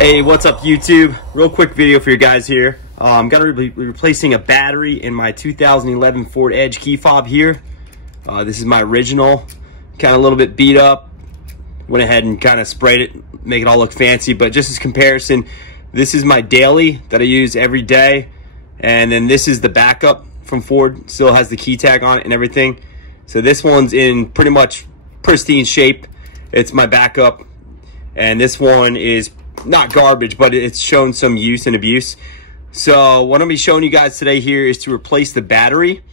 Hey, what's up YouTube? Real quick video for you guys here. I'm gonna be replacing a battery in my 2011 Ford Edge key fob here. This is my original, kind of a little bit beat up. Went ahead and kind of sprayed it, make it all look fancy, but just as comparison, this is my daily that I use every day. And then this is the backup from Ford, still has the key tag on it and everything. So this one's in pretty much pristine shape. It's my backup. And this one is not garbage, but it's shown some use and abuse. So what I'm gonna be showing you guys today here is to replace the battery.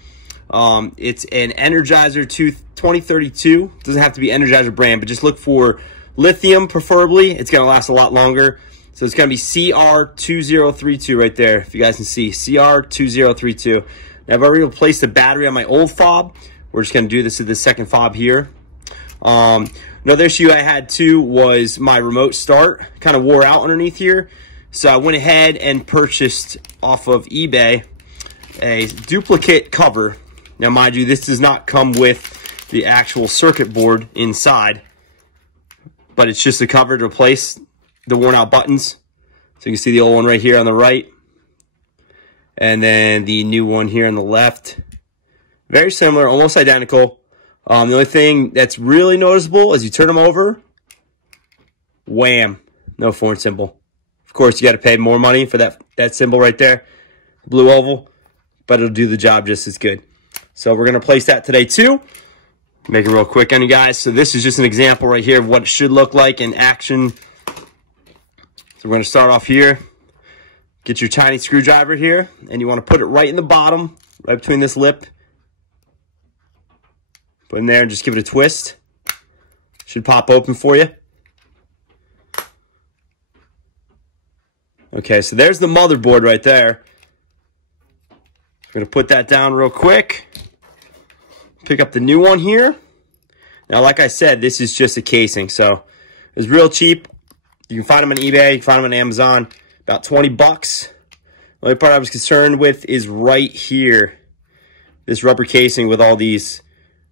It's an Energizer 2032. Doesn't have to be Energizer brand, but just look for lithium preferably. It's gonna last a lot longer. So it's gonna be CR2032 right there, if you guys can see, CR2032. Now I've already replaced the battery on my old fob. We're just gonna do this to the second fob here. Another issue I had too was my remote start kind of wore out underneath here. So I went ahead and purchased off of eBay a duplicate cover. Now mind you, this does not come with the actual circuit board inside, but it's just a cover to replace the worn out buttons. So you can see the old one right here on the right, and then the new one here on the left. Very similar, almost identical. The only thing that's really noticeable is you turn them over, wham, no Ford symbol. Of course, you got to pay more money for that symbol right there, blue oval, but it'll do the job just as good. So we're going to replace that today too. Make it real quick on you guys. So this is just an example right here of what it should look like in action. So we're going to start off here. Get your tiny screwdriver here, and you want to put it right in the bottom, right between this lip. Put in there and just give it a twist. Should pop open for you. Okay, so there's the motherboard right there. I'm going to put that down real quick. Pick up the new one here. Now, like I said, this is just a casing, so it's real cheap. You can find them on eBay, you can find them on Amazon, about 20 bucks. The only part I was concerned with is right here. This rubber casing with all these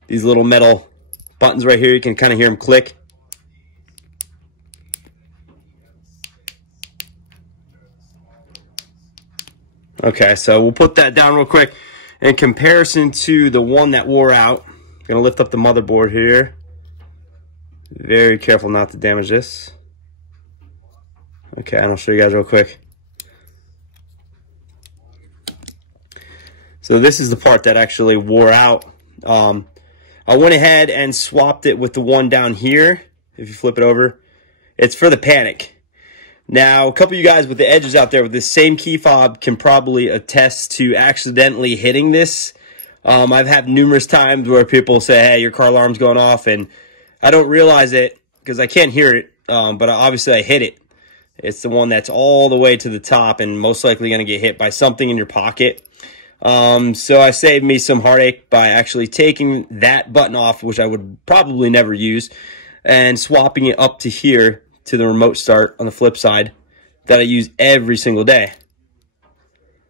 little metal buttons right here. You can kind of hear them click. Okay, so we'll put that down real quick. In comparison to the one that wore out, I'm going to lift up the motherboard here. Very careful not to damage this. Okay, and I'll show you guys real quick. So this is the part that actually wore out. I went ahead and swapped it with the one down here. If you flip it over, it's for the Panic. Now, a couple of you guys with the Edges out there with this same key fob can probably attest to accidentally hitting this. I've had numerous times where people say, hey, your car alarm's going off, and I don't realize it because I can't hear it, but obviously I hit it. It's the one that's all the way to the top and most likely going to get hit by something in your pocket. So I saved me some heartache by actually taking that button off, which I would probably never use, and swapping it up to here to the remote start on the flip side that I use every single day.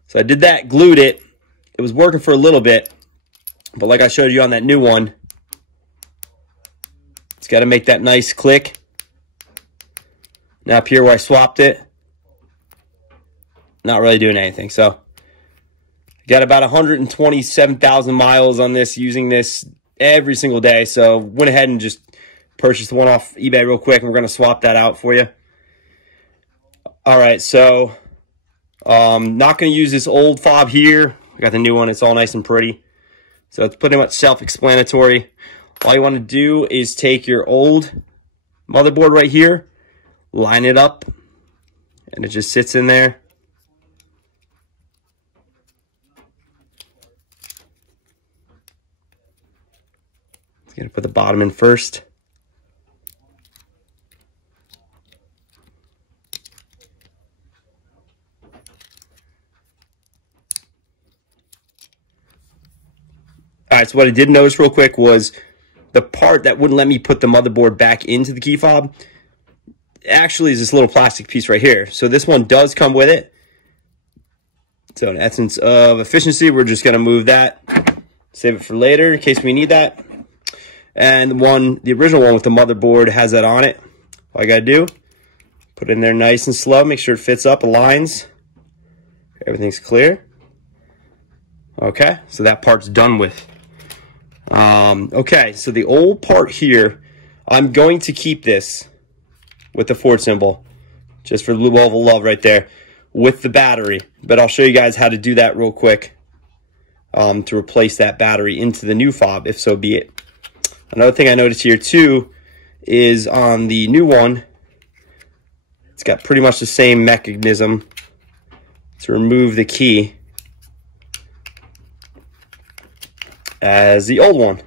So I did that, glued it. It was working for a little bit, but like I showed you on that new one, it's got to make that nice click. Now up here where I swapped it, not really doing anything. So got about 127,000 miles on this, using this every single day. So went ahead and just purchased one off eBay real quick, and we're going to swap that out for you. All right, so not going to use this old fob here. I got the new one. It's all nice and pretty. So it's pretty much self-explanatory. All you want to do is take your old motherboard right here, line it up, and it just sits in there. Gonna put the bottom in first. All right, so what I did notice real quick was the part that wouldn't let me put the motherboard back into the key fob actually is this little plastic piece right here. So this one does come with it. So in essence of efficiency, we're just gonna move that, save it for later in case we need that. And the original one with the motherboard has that on it. All I gotta do, Put it in there nice and slow. Make sure it fits up, aligns. Everything's clear. Okay, so that part's done with. Okay, so the old part here, I'm going to keep this with the Ford symbol, just for the level of love right there, with the battery. But I'll show you guys how to do that real quick to replace that battery into the new fob, if so be it. Another thing I noticed here too is on the new one, it's got pretty much the same mechanism to remove the key as the old one.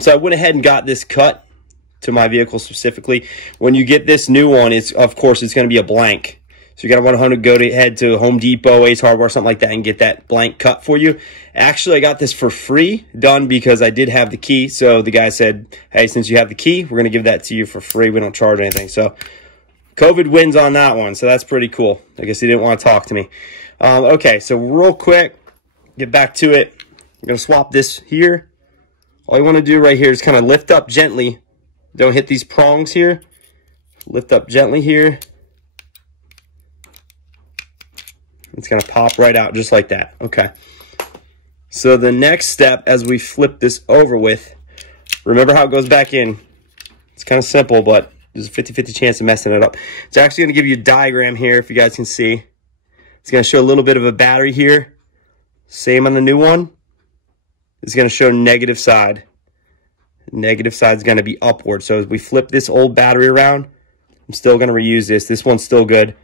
So I went ahead and got this cut to my vehicle specifically. When you get this new one, of course it's going to be a blank. So you're going to want to go head to Home Depot, Ace Hardware, something like that, and get that blank cut for you. Actually, I got this for free, done because I did have the key. So the guy said, hey, since you have the key, we're going to give that to you for free. We don't charge anything. So COVID wins on that one. So that's pretty cool. I guess he didn't want to talk to me. Okay, so real quick, get back to it. I'm going to swap this here. All you want to do right here is kind of lift up gently. Don't hit these prongs here. Lift up gently here. It's going to pop right out just like that. Okay. So the next step, as we flip this over with, remember how it goes back in. It's kind of simple, but there's a 50-50 chance of messing it up. It's actually going to give you a diagram here, if you guys can see. It's going to show a little bit of a battery here. Same on the new one. It's going to show negative side. Negative side is going to be upward. So as we flip this old battery around, I'm still going to reuse this. This one's still good.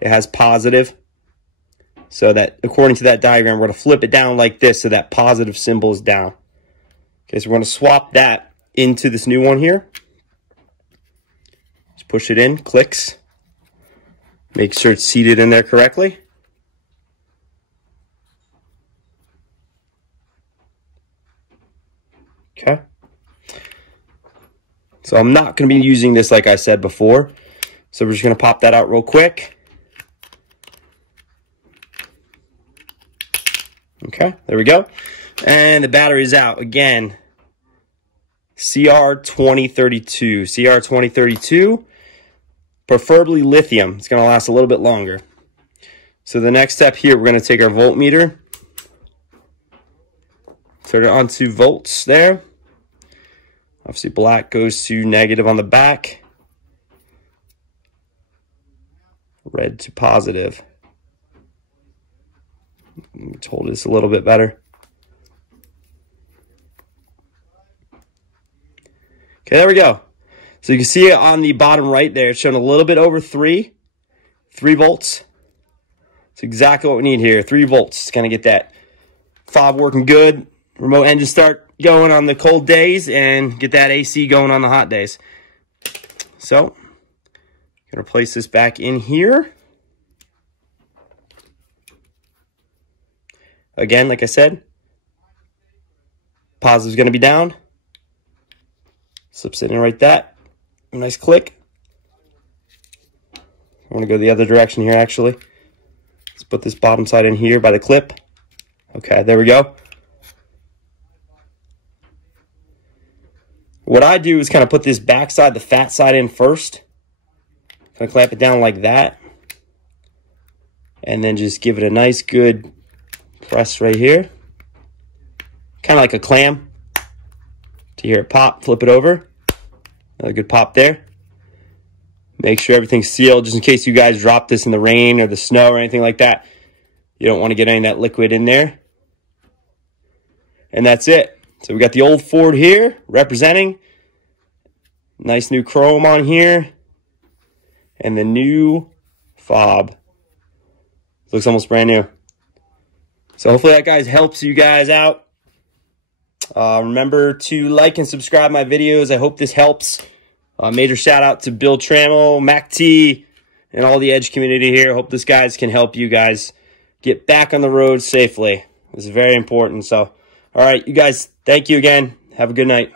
It has positive. So that, according to that diagram, we're going to flip it down like this so that positive symbol is down. Okay, so we're going to swap that into this new one here. Just push it in, clicks. Make sure it's seated in there correctly. Okay. So I'm not going to be using this like I said before. So we're just going to pop that out real quick. Okay, there we go. And the battery's out again. CR2032. CR2032, preferably lithium. It's going to last a little bit longer. So the next step here, we're going to take our voltmeter, turn it on to volts there. Obviously, black goes to negative on the back. Red to positive. Let's hold this a little bit better. Okay, there we go. So you can see it on the bottom right there. It's showing a little bit over 3 volts. It's exactly what we need here. 3 volts. It's going to get that fob working good. Remote engine start going on the cold days and get that AC going on the hot days. So, I'm going to place this back in here. Again, like I said, positive's going to be down. Slips it in right that. A nice click. I want to go the other direction here, actually. Let's put this bottom side in here by the clip. Okay, there we go. What I do is kind of put this back side, the fat side in first. Kind of clamp it down like that. And then just give it a nice good press right here. Kind of like a clam. To hear it pop, flip it over. Another good pop there. Make sure everything's sealed just in case you guys drop this in the rain or the snow or anything like that. You don't want to get any of that liquid in there. And that's it. So we got the old Ford here representing. Nice new chrome on here. And the new fob. Looks almost brand new. So hopefully that, guys, helps you guys out. Remember to like and subscribe my videos. I hope this helps. Major shout out to Bill Trammell, Mac T, and all the Edge community here. Hope this guys can help you guys get back on the road safely. This is very important. So, all right, you guys, thank you again. Have a good night.